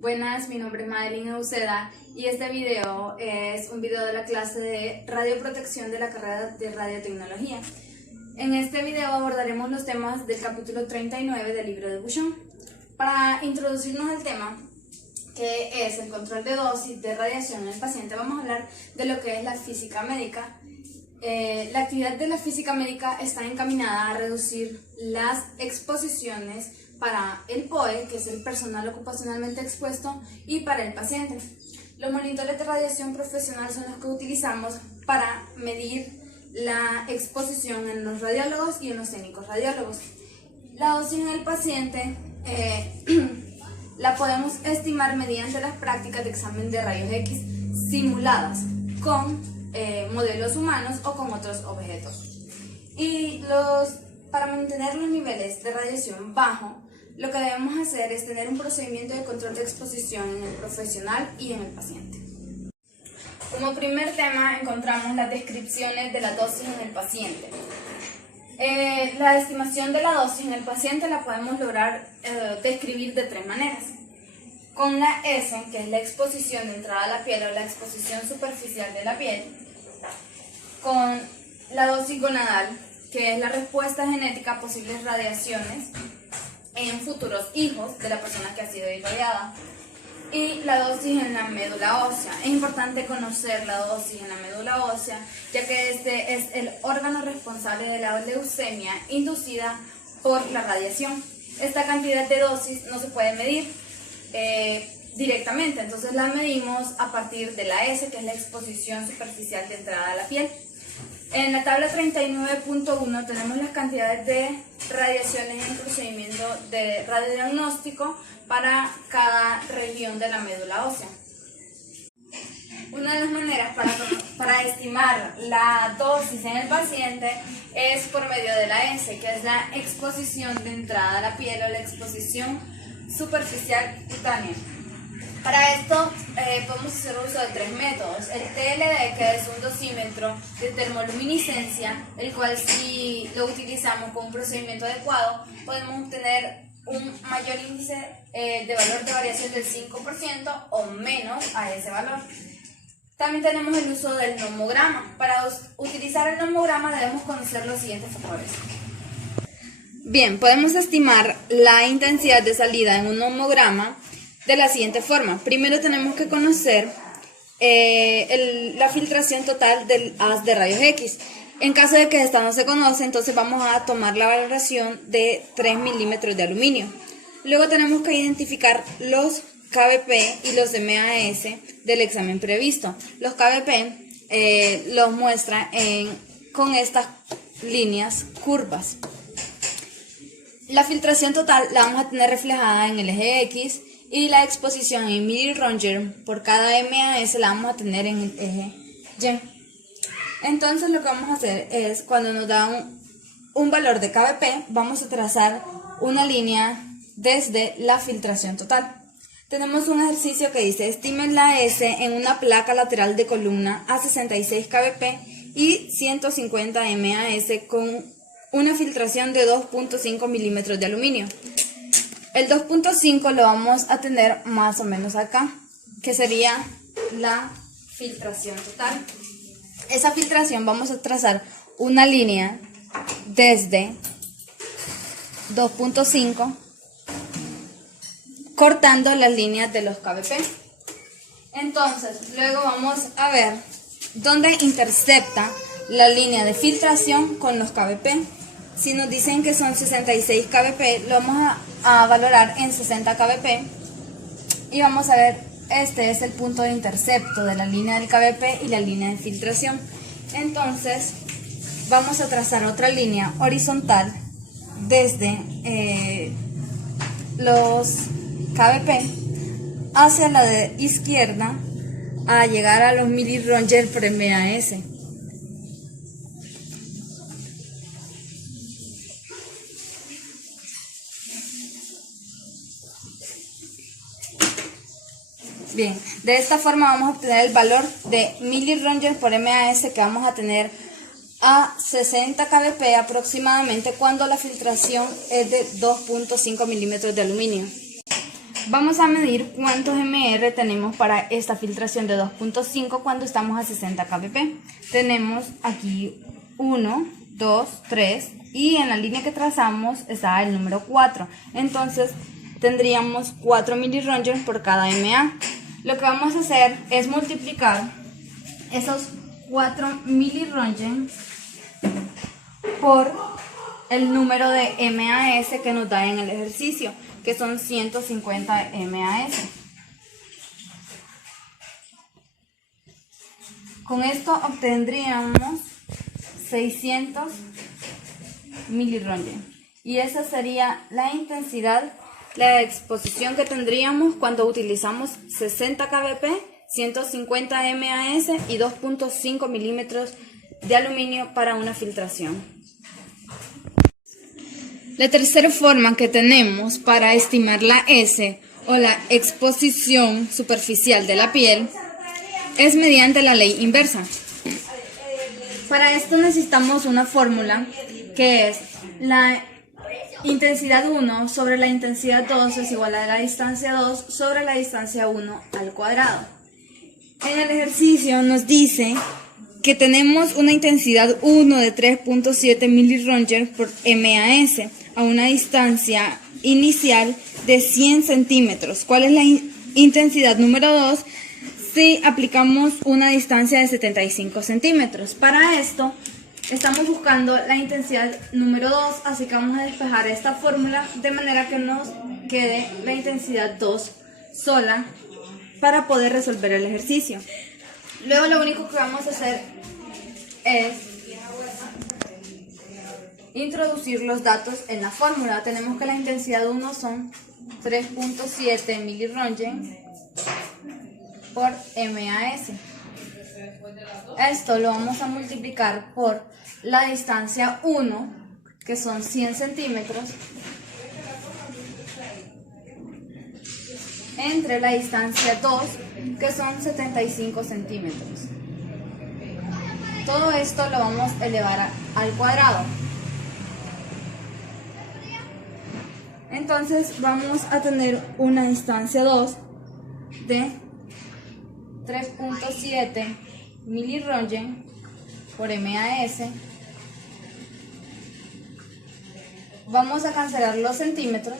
Buenas, mi nombre es Madeline Uceda y este video es un video de la clase de radioprotección de la carrera de radiotecnología. En este video abordaremos los temas del capítulo 39 del libro de Buchon. Para introducirnos al tema, que es el control de dosis de radiación en el paciente, vamos a hablar de lo que es la física médica. La actividad de la física médica está encaminada a reducir las exposiciones para el POE, que es el personal ocupacionalmente expuesto, y para el paciente. Los monitores de radiación profesional son los que utilizamos para medir la exposición en los radiólogos y en los técnicos radiólogos. La dosis en el paciente la podemos estimar mediante las prácticas de examen de rayos X simuladas con modelos humanos o con otros objetos. Para mantener los niveles de radiación bajos, lo que debemos hacer es tener un procedimiento de control de exposición en el profesional y en el paciente. Como primer tema encontramos las descripciones de la dosis en el paciente. La estimación de la dosis en el paciente la podemos lograr describir de tres maneras. Con la S, que es la exposición de entrada a la piel o la exposición superficial de la piel. Con la dosis gonadal, que es la respuesta genética a posibles radiaciones en futuros hijos de la persona que ha sido irradiada. Y la dosis en la médula ósea. Es importante conocer la dosis en la médula ósea, ya que este es el órgano responsable de la leucemia inducida por la radiación. Esta cantidad de dosis no se puede medir directamente, entonces la medimos a partir de la S, que es la exposición superficial de entrada a la piel. En la tabla 39.1 tenemos las cantidades de radiaciones en procedimiento de radiodiagnóstico para cada región de la médula ósea. Una de las maneras para estimar la dosis en el paciente es por medio de la S, que es la exposición de entrada a la piel o la exposición superficial cutánea. Para esto podemos hacer uso de tres métodos. El TLD, que es un dosímetro de termoluminiscencia, el cual si lo utilizamos con un procedimiento adecuado, podemos obtener un mayor índice de valor de variación del 5% o menos a ese valor. También tenemos el uso del nomograma. Para utilizar el nomograma debemos conocer los siguientes factores. Bien, podemos estimar la intensidad de salida en un nomograma de la siguiente forma. Primero tenemos que conocer la filtración total del haz de rayos X. En caso de que esta no se conoce, entonces vamos a tomar la valoración de 3 milímetros de aluminio. Luego tenemos que identificar los KBP y los MAS del examen previsto. Los KBP los muestra con estas líneas curvas. La filtración total la vamos a tener reflejada en el eje X y la exposición en miliröntgen por cada MAS la vamos a tener en el eje Y. Entonces lo que vamos a hacer es, cuando nos da un valor de KBP, vamos a trazar una línea desde la filtración total. Tenemos un ejercicio que dice: estimen la S en una placa lateral de columna a 66 KBP y 150 MAS con una filtración de 2.5 milímetros de aluminio. El 2.5 lo vamos a tener más o menos acá, que sería la filtración total. Esa filtración vamos a trazar una línea desde 2.5, cortando las líneas de los KBP. Entonces, luego vamos a ver dónde intercepta la línea de filtración con los KBP. Si nos dicen que son 66 KBP, lo vamos a valorar en 60 KBP y vamos a ver, este es el punto de intercepto de la línea del KBP y la línea de filtración. Entonces vamos a trazar otra línea horizontal desde los KBP hacia la de izquierda a llegar a los miliröntgen por MAS. Bien, de esta forma vamos a obtener el valor de miliröntgen por MAS que vamos a tener a 60 kbp aproximadamente cuando la filtración es de 2.5 milímetros de aluminio. Vamos a medir cuántos mR tenemos para esta filtración de 2.5 cuando estamos a 60 kbp. Tenemos aquí 1, 2, 3 y en la línea que trazamos está el número 4. Entonces tendríamos 4 miliröntgen por cada mA. Lo que vamos a hacer es multiplicar esos 4 miliröntgen por el número de MAS que nos da en el ejercicio, que son 150 MAS. Con esto obtendríamos 600 miliröntgen. Y esa sería la intensidad, la exposición que tendríamos cuando utilizamos 60 kbp, 150 MAS y 2.5 milímetros de aluminio para una filtración. La tercera forma que tenemos para estimar la S o la exposición superficial de la piel es mediante la ley inversa. Para esto necesitamos una fórmula que es la intensidad 1 sobre la intensidad 2 es igual a la distancia 2 sobre la distancia 1 al cuadrado. En el ejercicio nos dice que tenemos una intensidad 1 de 3.7 miliröntgen por MAS a una distancia inicial de 100 centímetros. ¿Cuál es la intensidad número 2 si aplicamos una distancia de 75 centímetros? Para esto estamos buscando la intensidad número 2, así que vamos a despejar esta fórmula de manera que nos quede la intensidad 2 sola para poder resolver el ejercicio. Luego lo único que vamos a hacer es introducir los datos en la fórmula. Tenemos que la intensidad 1 son 3.7 miliröntgen por MAS. Esto lo vamos a multiplicar por la distancia 1, que son 100 centímetros, entre la distancia 2, que son 75 centímetros. Todo esto lo vamos a elevar al cuadrado. Entonces vamos a tener una distancia 2 de 3.7 miliröntgen por MAS. Vamos a cancelar los centímetros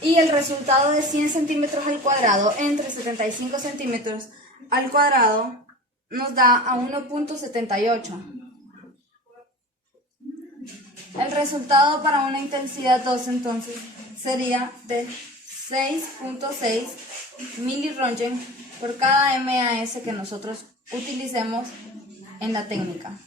y el resultado de 100 centímetros al cuadrado entre 75 centímetros al cuadrado nos da a 1.78. El resultado para una intensidad 2 entonces sería de 6.6 miliröntgen por cada MAS que nosotros utilicemos en la técnica.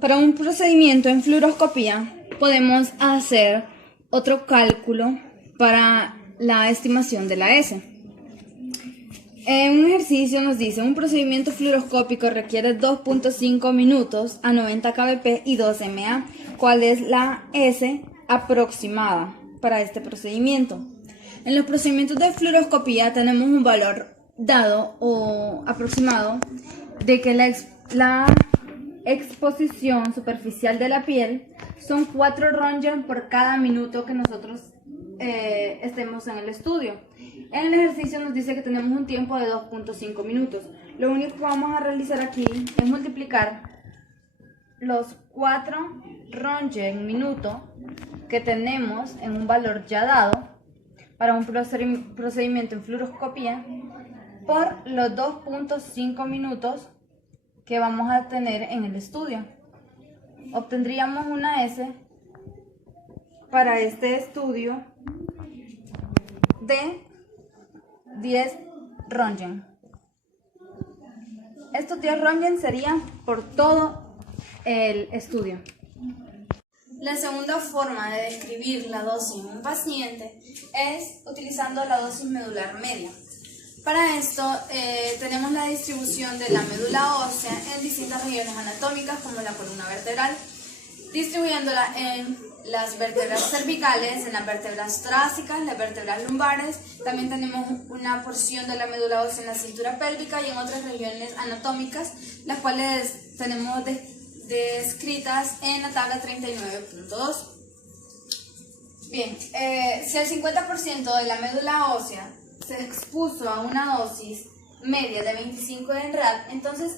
Para un procedimiento en fluoroscopía podemos hacer otro cálculo para la estimación de la S. Un ejercicio nos dice, un procedimiento fluoroscópico requiere 2.5 minutos a 90 kbp y 2 mA. ¿Cuál es la S aproximada para este procedimiento? En los procedimientos de fluoroscopía tenemos un valor dado o aproximado de que la exposición superficial de la piel son 4 röntgen por cada minuto que nosotros estemos en el estudio. En el ejercicio nos dice que tenemos un tiempo de 2.5 minutos. Lo único que vamos a realizar aquí es multiplicar los 4 röntgen minuto que tenemos en un valor ya dado para un procedimiento en fluoroscopía por los 2.5 minutos que vamos a tener en el estudio. Obtendríamos una S para este estudio de 10 röntgen. Estos 10 röntgen serían por todo el estudio. La segunda forma de describir la dosis en un paciente es utilizando la dosis medular media. Para esto tenemos la distribución de la médula ósea en distintas regiones anatómicas como la columna vertebral, distribuyéndola en las vértebras cervicales, en las vértebras torácicas, las vértebras lumbares. También tenemos una porción de la médula ósea en la cintura pélvica y en otras regiones anatómicas, las cuales tenemos descritas en la tabla 39.2. Bien, si el 50% de la médula ósea se expuso a una dosis media de 25 ENRAD, entonces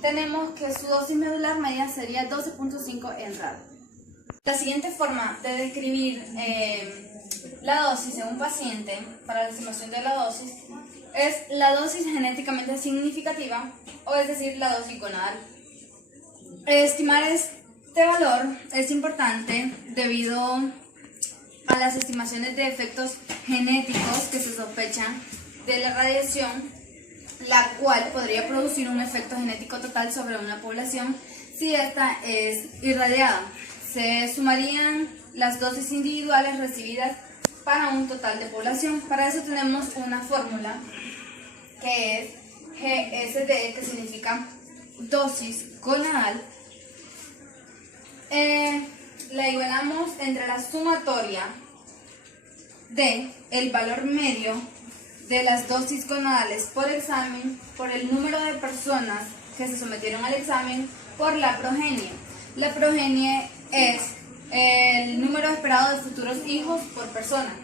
tenemos que su dosis medular media sería 12.5 ENRAD. La siguiente forma de describir la dosis en un paciente para la estimación de la dosis es la dosis genéticamente significativa, o es decir, la dosis gonadal. Estimar este valor es importante debido a las estimaciones de efectos genéticos que se sospechan de la radiación, la cual podría producir un efecto genético total sobre una población si esta es irradiada. Se sumarían las dosis individuales recibidas para un total de población. Para eso tenemos una fórmula que es GSD, que significa dosis gonadal. La igualamos entre la sumatoria de el valor medio de las dosis gonadales por examen por el número de personas que se sometieron al examen por la progenie. La progenie es el número esperado de futuros hijos por persona.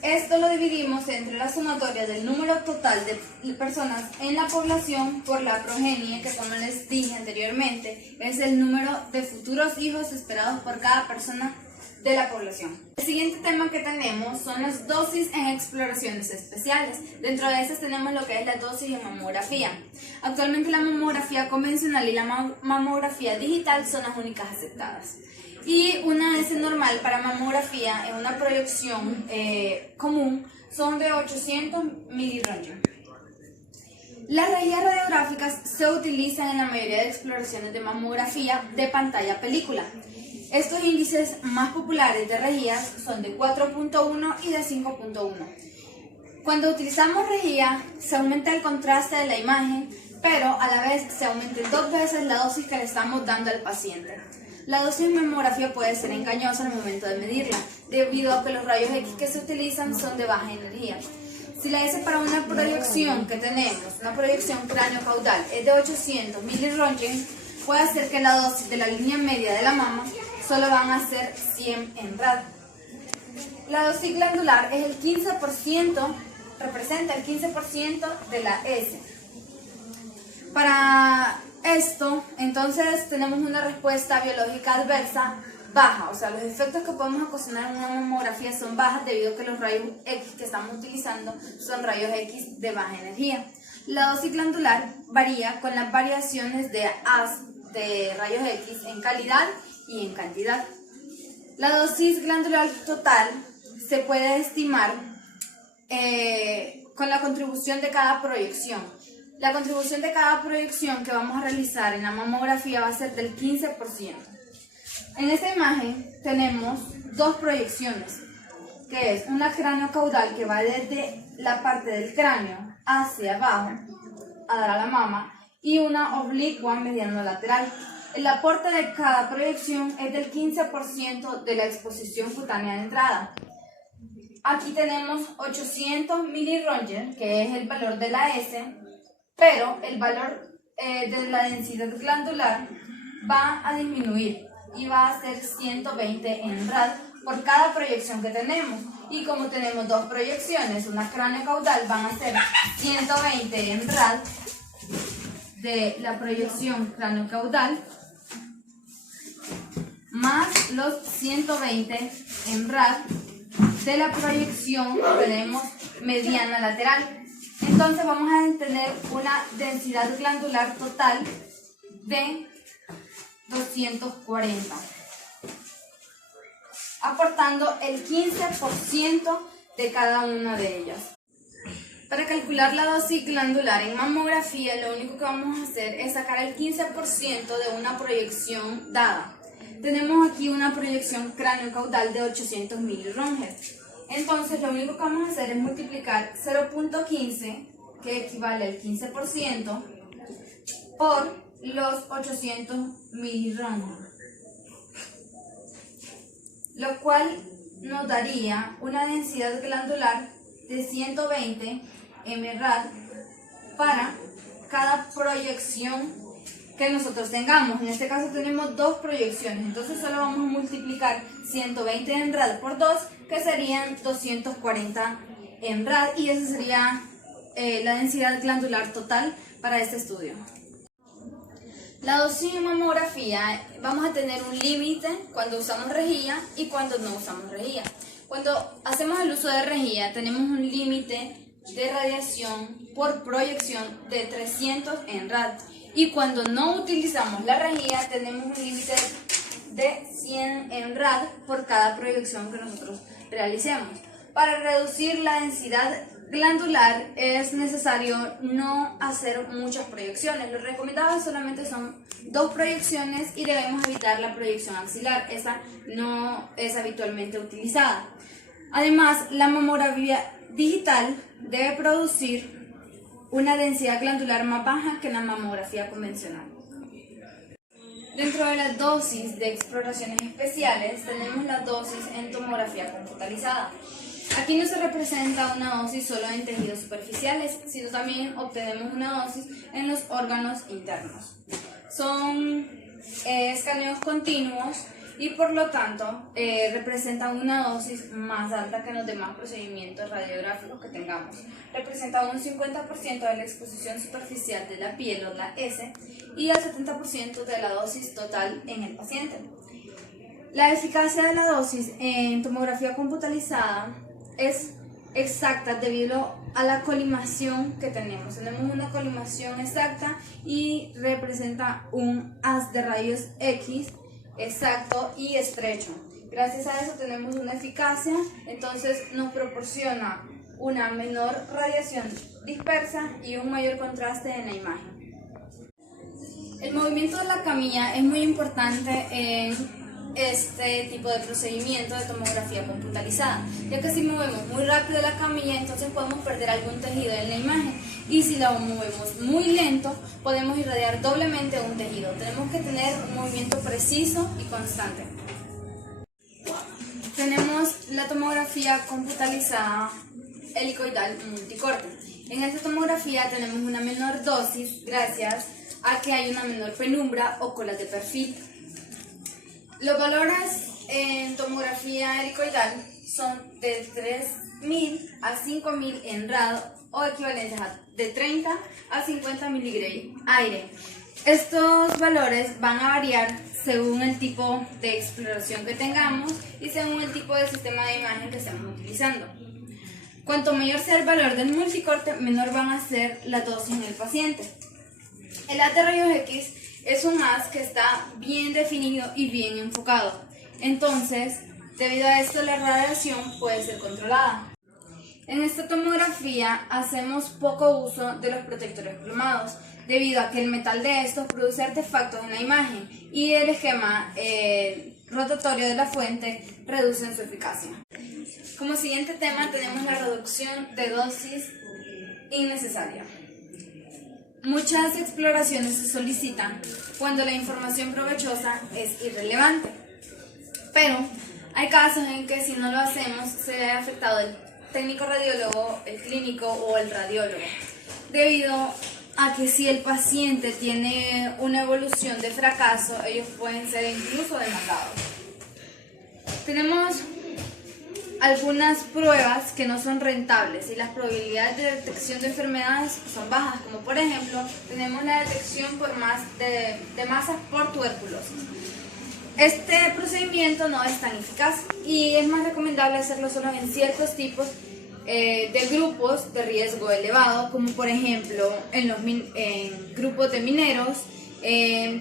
Esto lo dividimos entre la sumatoria del número total de personas en la población por la progenie, que como les dije anteriormente, es el número de futuros hijos esperados por cada persona de la población. El siguiente tema que tenemos son las dosis en exploraciones especiales. Dentro de estas tenemos lo que es la dosis de mamografía. Actualmente la mamografía convencional y la mamografía digital son las únicas aceptadas. Y una S normal para mamografía en una proyección común son de 800 miliröntgen. Las rejillas radiográficas se utilizan en la mayoría de exploraciones de mamografía de pantalla película. Estos índices más populares de rejillas son de 4.1 y de 5.1. Cuando utilizamos rejilla se aumenta el contraste de la imagen, pero a la vez se aumenta 2 veces la dosis que le estamos dando al paciente. La dosis de mamografía puede ser engañosa al momento de medirla, debido a que los rayos X que se utilizan son de baja energía. Si la S para una proyección que tenemos, una proyección cráneo-caudal, es de 800 miliröntgen, puede hacer que la dosis de la línea media de la mama solo van a ser 100 ENRAD. La dosis glandular es el 15%, representa el 15% de la S. Para esto, entonces, tenemos una respuesta biológica adversa baja, o sea, los efectos que podemos ocasionar en una mamografía son bajas debido a que los rayos X que estamos utilizando son rayos X de baja energía. La dosis glandular varía con las variaciones de rayos X en calidad y en cantidad. La dosis glandular total se puede estimar con la contribución de cada proyección. La contribución de cada proyección que vamos a realizar en la mamografía va a ser del 15%. En esta imagen tenemos dos proyecciones, que es una cráneo-caudal que va desde la parte del cráneo hacia abajo a dar a la mama y una oblicua mediano-lateral. El aporte de cada proyección es del 15% de la exposición cutánea de entrada. Aquí tenemos 800 miliröntgen, que es el valor de la S, pero el valor de la densidad glandular va a disminuir y va a ser 120 ENRAD por cada proyección que tenemos. Y como tenemos dos proyecciones, una cráneo-caudal, van a ser 120 ENRAD de la proyección cráneo-caudal más los 120 ENRAD de la proyección que tenemos mediana lateral. Entonces vamos a tener una densidad glandular total de 240, aportando el 15% de cada una de ellas. Para calcular la dosis glandular en mamografía, lo único que vamos a hacer es sacar el 15% de una proyección dada. Tenemos aquí una proyección cráneo-caudal de 800 miliröntgen. Entonces, lo único que vamos a hacer es multiplicar 0.15, que equivale al 15%, por los 800 miliröntgen, lo cual nos daría una densidad glandular de 120 mRAD para cada proyección que nosotros tengamos. En este caso tenemos dos proyecciones, entonces solo vamos a multiplicar 120 mRAD por 2 que serían 240 en rad, y esa sería la densidad glandular total para este estudio. La dosis de mamografía, vamos a tener un límite cuando usamos rejilla y cuando no usamos rejilla. Cuando hacemos el uso de rejilla tenemos un límite de radiación por proyección de 300 en rad, y cuando no utilizamos la rejilla tenemos un límite de 100 en rad por cada proyección que nosotros realicemos. Para reducir la densidad glandular es necesario no hacer muchas proyecciones. Lo recomendado solamente son 2 proyecciones y debemos evitar la proyección axilar. Esa no es habitualmente utilizada. Además, la mamografía digital debe producir una densidad glandular más baja que la mamografía convencional. Dentro de las dosis de exploraciones especiales tenemos la dosis en tomografía computarizada. Aquí no se representa una dosis solo en tejidos superficiales, sino también obtenemos una dosis en los órganos internos. Son escaneos continuos y por lo tanto representan una dosis más alta que en los demás procedimientos radiográficos que tengamos. Representa un 50% de la exposición superficial de la piel, o la S, y el 70% de la dosis total en el paciente. La eficacia de la dosis en tomografía computarizada es exacta debido a la colimación que tenemos. Tenemos una colimación exacta y representa un haz de rayos X exacto y estrecho. Gracias a eso tenemos una eficacia, entonces nos proporciona una menor radiación dispersa y un mayor contraste en la imagen. El movimiento de la camilla es muy importante en este tipo de procedimiento de tomografía computarizada, ya que si movemos muy rápido la camilla, entonces podemos perder algún tejido en la imagen, y si la movemos muy lento, podemos irradiar doblemente un tejido. Tenemos que tener un movimiento preciso y constante. Tenemos la tomografía computarizada helicoidal multicorte. En esta tomografía tenemos una menor dosis gracias a que hay una menor penumbra o colas de perfil. Los valores en tomografía helicoidal son de 3000 a 5000 en rad, o equivalentes a de 30 a 50 miligray aire. Estos valores van a variar según el tipo de exploración que tengamos y según el tipo de sistema de imagen que estemos utilizando. Cuanto mayor sea el valor del multicorte, menor van a ser la dosis en el paciente. El haz de rayos X es un haz que está bien definido y bien enfocado. Entonces, debido a esto, la radiación puede ser controlada. En esta tomografía hacemos poco uso de los protectores plomados, debido a que el metal de estos produce artefactos en la imagen y el esquema rotatorio de la fuente reduce su eficacia. Como siguiente tema tenemos la reducción de dosis innecesaria. Muchas exploraciones se solicitan cuando la información provechosa es irrelevante, pero hay casos en que si no lo hacemos se ve afectado el técnico radiólogo, el clínico o el radiólogo, debido a que si el paciente tiene una evolución de fracaso, ellos pueden ser incluso demandados. Tenemos algunas pruebas que no son rentables y las probabilidades de detección de enfermedades son bajas, como por ejemplo tenemos la detección de masas por tuberculosis. Este procedimiento no es tan eficaz y es más recomendable hacerlo solo en ciertos tipos de grupos de riesgo elevado, como por ejemplo en grupos de mineros,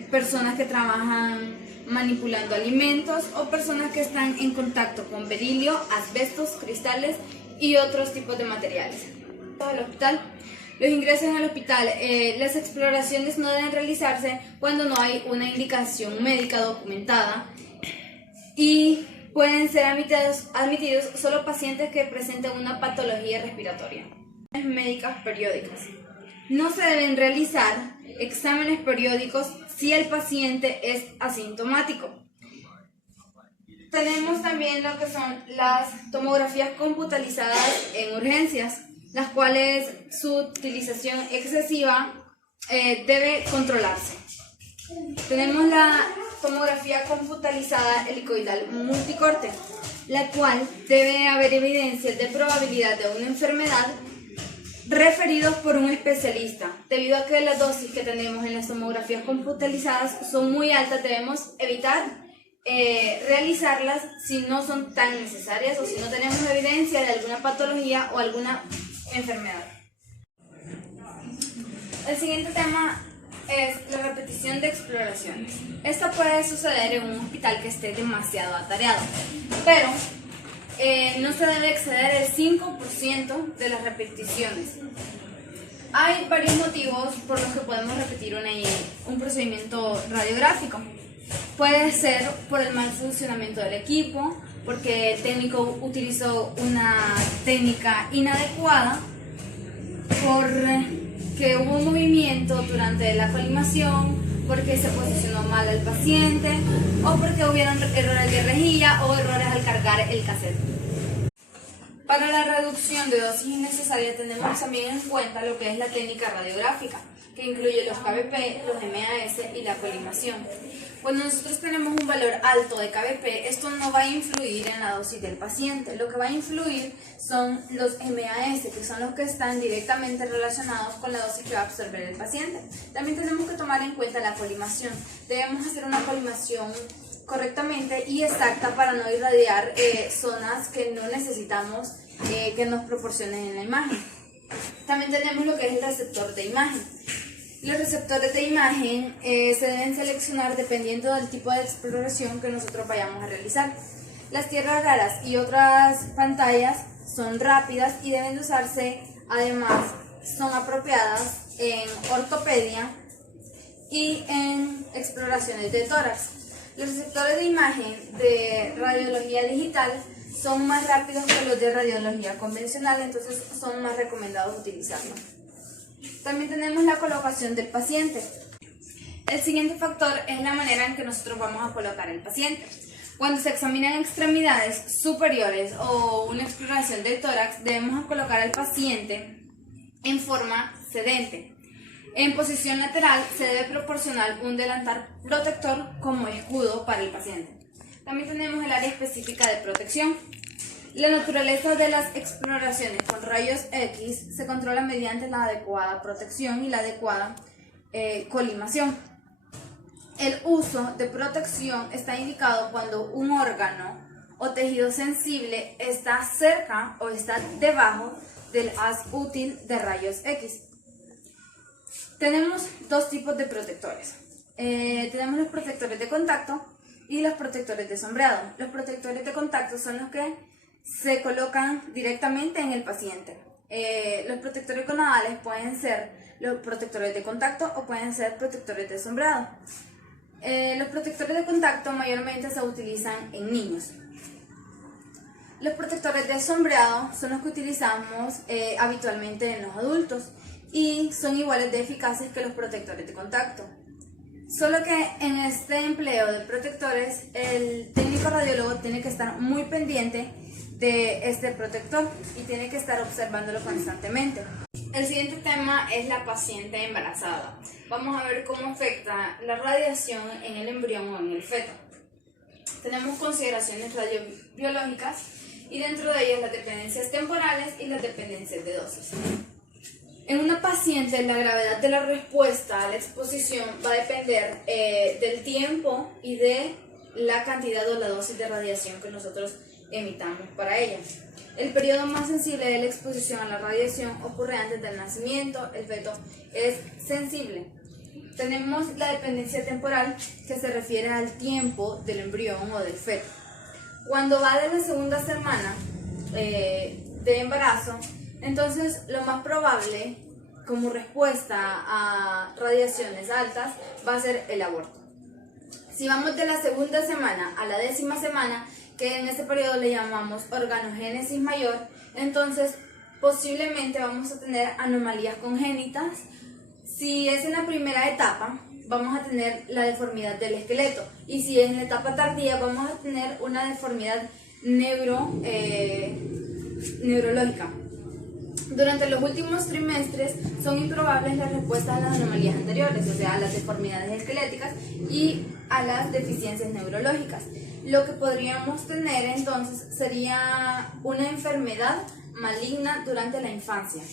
personas que trabajan manipulando alimentos o personas que están en contacto con berilio, asbestos, cristales y otros tipos de materiales. El hospital. Los ingresos en el hospital. Las exploraciones no deben realizarse cuando no hay una indicación médica documentada y pueden ser admitidos solo pacientes que presenten una patología respiratoria. Médicas periódicas. No se deben realizar exámenes periódicos si el paciente es asintomático. Tenemos también lo que son las tomografías computarizadas en urgencias, las cuales su utilización excesiva debe controlarse. Tenemos la tomografía computarizada helicoidal multicorte. la cual debe haber evidencias de probabilidad de una enfermedad referidos por un especialista. Debido a que las dosis que tenemos en las tomografías computarizadas son muy altas, debemos evitar realizarlas si no son tan necesarias o si no tenemos evidencia de alguna patología o alguna enfermedad. El siguiente tema es la repetición de exploraciones. Esto puede suceder en un hospital que esté demasiado atareado, pero no se debe exceder el 5% de las repeticiones. Hay varios motivos por los que podemos repetir un procedimiento radiográfico. Puede ser por el mal funcionamiento del equipo, porque el técnico utilizó una técnica inadecuada, porque hubo un movimiento durante la colimación, porque se posicionó mal el paciente, o porque hubieron errores de rejilla o errores al cargar el cassette. Para la reducción de dosis innecesarias tenemos también en cuenta lo que es la técnica radiográfica, que incluye los KBP, los MAS y la colimación. Cuando nosotros tenemos un valor alto de KBP, esto no va a influir en la dosis del paciente. Lo que va a influir son los MAS, que son los que están directamente relacionados con la dosis que va a absorber el paciente. También tenemos que tomar en cuenta la colimación. Debemos hacer una colimación correctamente y exacta para no irradiar zonas que no necesitamos que nos proporcionen en la imagen. También tenemos lo que es el receptor de imagen. Los receptores de imagen se deben seleccionar dependiendo del tipo de exploración que nosotros vayamos a realizar. Las tierras raras y otras pantallas son rápidas y deben de usarse, además son apropiadas en ortopedia y en exploraciones de tórax. Los receptores de imagen de radiología digital son más rápidos que los de radiología convencional, entonces son más recomendados utilizarlos. También tenemos la colocación del paciente. El siguiente factor es la manera en que nosotros vamos a colocar al paciente. Cuando se examinan extremidades superiores o una exploración del tórax, debemos colocar al paciente en forma sedente. En posición lateral se debe proporcionar un delantal protector como escudo para el paciente. También tenemos el área específica de protección. La naturaleza de las exploraciones con rayos X se controla mediante la adecuada protección y la adecuada colimación. El uso de protección está indicado cuando un órgano o tejido sensible está cerca o está debajo del haz útil de rayos X. Tenemos dos tipos de protectores. Tenemos los protectores de contacto y los protectores de sombreado. Los protectores de contacto son los que se colocan directamente en el paciente. Los protectores gonadales pueden ser los protectores de contacto o pueden ser protectores de sombreado. Los protectores de contacto mayormente se utilizan en niños. Los protectores de sombreado son los que utilizamos habitualmente en los adultos y son iguales de eficaces que los protectores de contacto. Solo que en este empleo de protectores, el técnico radiólogo tiene que estar muy pendiente de este protector y tiene que estar observándolo constantemente. El siguiente tema es la paciente embarazada. Vamos a ver cómo afecta la radiación en el embrión o en el feto. Tenemos consideraciones radiobiológicas y dentro de ellas las dependencias temporales y las dependencias de dosis. En una paciente, la gravedad de la respuesta a la exposición va a depender del tiempo y de la cantidad o la dosis de radiación que nosotros emitamos para ella. El periodo más sensible de la exposición a la radiación ocurre antes del nacimiento. El feto es sensible. Tenemos la dependencia temporal, que se refiere al tiempo del embrión o del feto. Cuando va de la segunda semana de embarazo, entonces lo más probable como respuesta a radiaciones altas va a ser el aborto. Si vamos de la segunda semana a la 10ª semana, que en este periodo le llamamos organogénesis mayor, entonces posiblemente vamos a tener anomalías congénitas. Si es en la primera etapa, vamos a tener la deformidad del esqueleto, y si es en la etapa tardía, vamos a tener una deformidad neurológica. Durante los últimos trimestres son improbables las respuestas a las anomalías anteriores, o sea, a las deformidades esqueléticas y a las deficiencias neurológicas. lo que podríamos tener entonces sería una enfermedad maligna durante la infancia.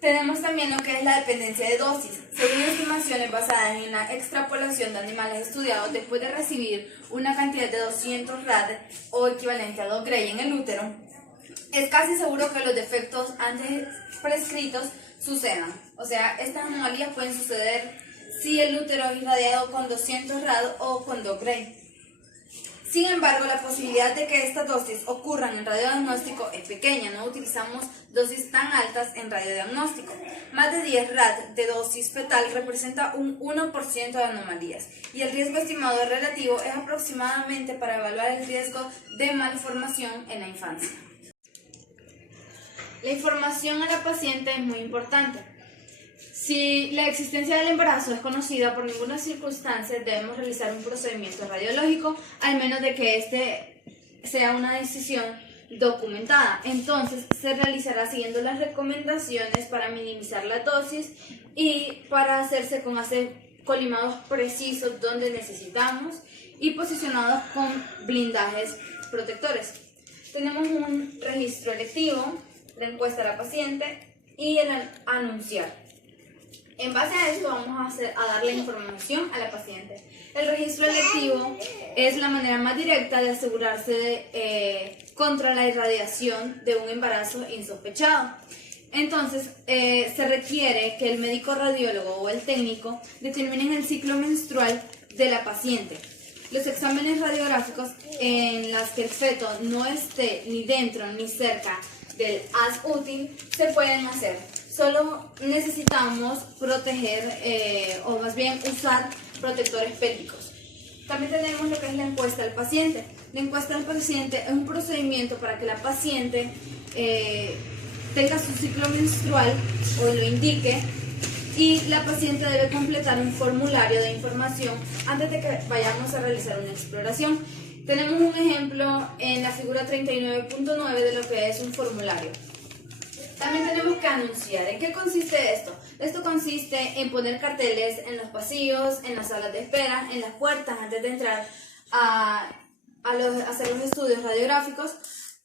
Tenemos también lo que es la dependencia de dosis. Según estimaciones basadas en la extrapolación de animales estudiados, después de recibir una cantidad de 200 rad o equivalente a 2 Gray en el útero, es casi seguro que los defectos antes prescritos sucedan. O sea, estas anomalías pueden suceder si el útero es irradiado con 200 rad o con 2 Gray. Sin embargo, la posibilidad de que estas dosis ocurran en radiodiagnóstico es pequeña. No utilizamos dosis tan altas en radiodiagnóstico. Más de 10 rad de dosis fetal representa un 1% de anomalías y el riesgo estimado relativo es aproximadamente para evaluar el riesgo de malformación en la infancia. La información a la paciente es muy importante. Si la existencia del embarazo es conocida, por ninguna circunstancia debemos realizar un procedimiento radiológico, al menos de que este sea una decisión documentada. Entonces, se realizará siguiendo las recomendaciones para minimizar la dosis y para hacerse con colimados precisos donde necesitamos y posicionados con blindajes protectores. Tenemos un registro electivo, la encuesta a la paciente y el anunciar. En base a esto vamos a dar la información a la paciente. El registro electivo es la manera más directa de asegurarse contra la irradiación de un embarazo insospechado. Entonces, se requiere que el médico radiólogo o el técnico determinen el ciclo menstrual de la paciente. Los exámenes radiográficos en los que el feto no esté ni dentro ni cerca del haz útil se pueden hacer. Solo necesitamos proteger o más bien usar protectores pélvicos. También tenemos lo que es la encuesta al paciente. La encuesta al paciente es un procedimiento para que la paciente tenga su ciclo menstrual o lo indique, y la paciente debe completar un formulario de información antes de que vayamos a realizar una exploración. Tenemos un ejemplo en la figura 39.9 de lo que es un formulario. También tenemos que anunciar. ¿En qué consiste esto? Esto consiste en poner carteles en los pasillos, en las salas de espera, en las puertas antes de entrar a hacer los estudios radiográficos,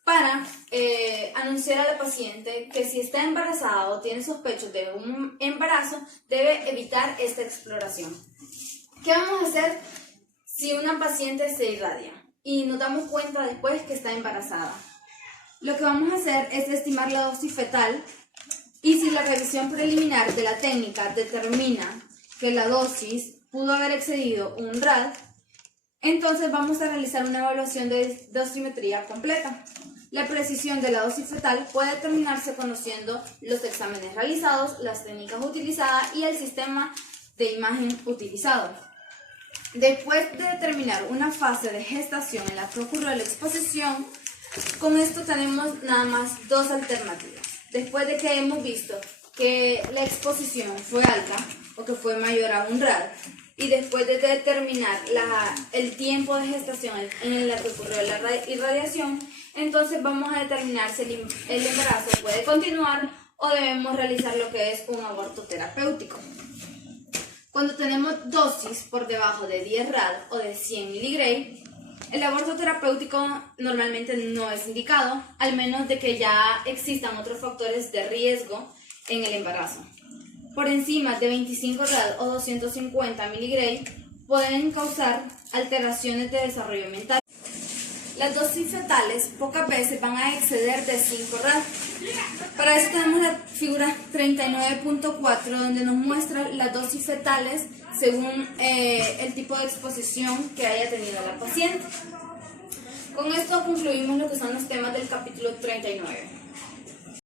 para anunciar a la paciente que si está embarazada o tiene sospechos de un embarazo, debe evitar esta exploración. ¿Qué vamos a hacer si una paciente se irradia y nos damos cuenta después que está embarazada? Lo que vamos a hacer es estimar la dosis fetal, y si la revisión preliminar de la técnica determina que la dosis pudo haber excedido un rad, entonces vamos a realizar una evaluación de dosimetría completa. La precisión de la dosis fetal puede determinarse conociendo los exámenes realizados, las técnicas utilizadas y el sistema de imagen utilizado. Después de determinar una fase de gestación en la que ocurrió la exposición, con esto tenemos nada más dos alternativas. Después de que hemos visto que la exposición fue alta o que fue mayor a un rad, y después de determinar el tiempo de gestación en el que ocurrió la irradiación, entonces vamos a determinar si el embarazo puede continuar o debemos realizar lo que es un aborto terapéutico. Cuando tenemos dosis por debajo de 10 rad o de 100 miligray, el aborto terapéutico normalmente no es indicado, al menos de que ya existan otros factores de riesgo en el embarazo. Por encima de 25 rad o 250 miligray pueden causar alteraciones de desarrollo mental. Las dosis fetales pocas veces van a exceder de 5 rad. Para eso tenemos la figura 39.4, donde nos muestra las dosis fetales según el tipo de exposición que haya tenido la paciente. Con esto concluimos lo que son los temas del capítulo 39.